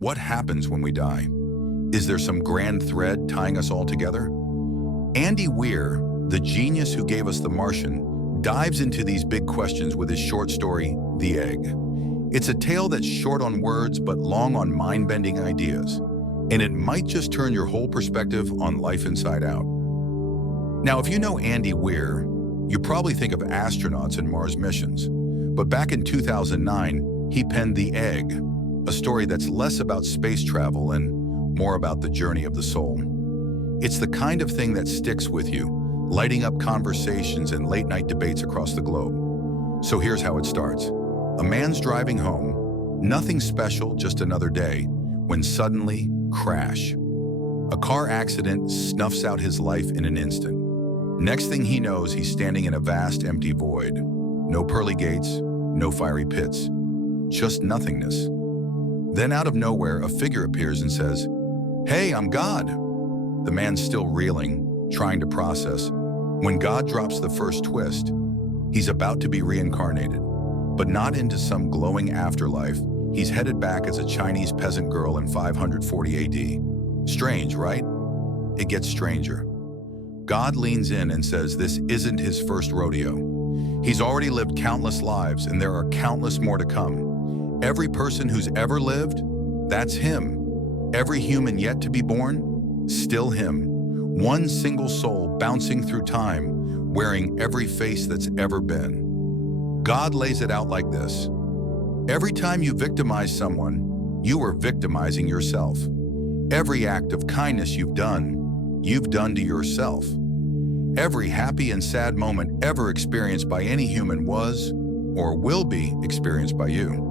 What happens when we die? Is there some grand thread tying us all together? Andy Weir, the genius who gave us The Martian, dives into these big questions with his short story, The Egg. It's a tale that's short on words but long on mind-bending ideas, and it might just turn your whole perspective on life inside out. Now, if you know Andy Weir, you probably think of astronauts and Mars missions. But back in 2009, he penned The Egg, a story that's less about space travel and more about the journey of the soul. It's the kind of thing that sticks with you, lighting up conversations and late-night debates across the globe. So here's how it starts. A man's driving home, nothing special, just another day, when suddenly, crash. A car accident snuffs out his life in an instant. Next thing he knows, he's standing in a vast, empty void. No pearly gates, no fiery pits, just nothingness. Then out of nowhere, a figure appears and says, "Hey, I'm God." The man's still reeling, trying to process. When God drops the first twist, he's about to be reincarnated, but not into some glowing afterlife. He's headed back as a Chinese peasant girl in 540 AD. Strange, right? It gets stranger. God leans in and says this isn't his first rodeo. He's already lived countless lives, and there are countless more to come. Every person who's ever lived, that's him. Every human yet to be born, still him. One single soul bouncing through time, wearing every face that's ever been. God lays it out like this. Every time you victimize someone, you are victimizing yourself. Every act of kindness you've done to yourself. Every happy and sad moment ever experienced by any human was, or will be, experienced by you.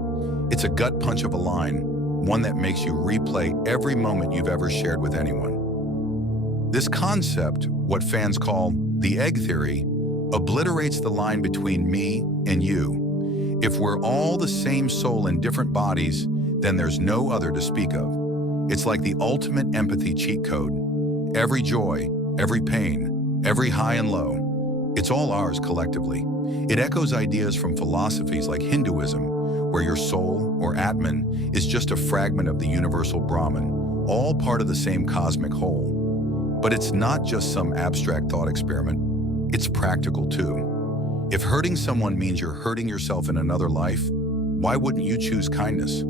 It's a gut punch of a line, one that makes you replay every moment you've ever shared with anyone. This concept, what fans call the egg theory, obliterates the line between me and you. If we're all the same soul in different bodies, then there's no other to speak of. It's like the ultimate empathy cheat code. Every joy, every pain, every high and low, it's all ours collectively. It echoes ideas from philosophies like Hinduism, where your soul, or Atman, is just a fragment of the universal Brahman, all part of the same cosmic whole. But it's not just some abstract thought experiment. It's practical too. If hurting someone means you're hurting yourself in another life, why wouldn't you choose kindness?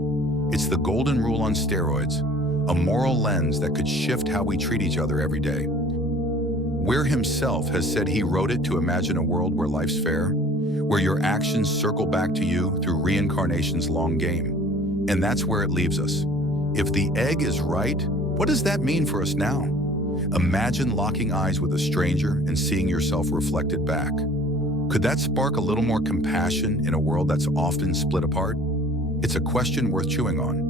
It's the golden rule on steroids, a moral lens that could shift how we treat each other every day. Weir himself has said he wrote it to imagine a world where life's fair, where your actions circle back to you through reincarnation's long game. And that's where it leaves us. If the egg is right, what does that mean for us now? Imagine locking eyes with a stranger and seeing yourself reflected back. Could that spark a little more compassion in a world that's often split apart? It's a question worth chewing on.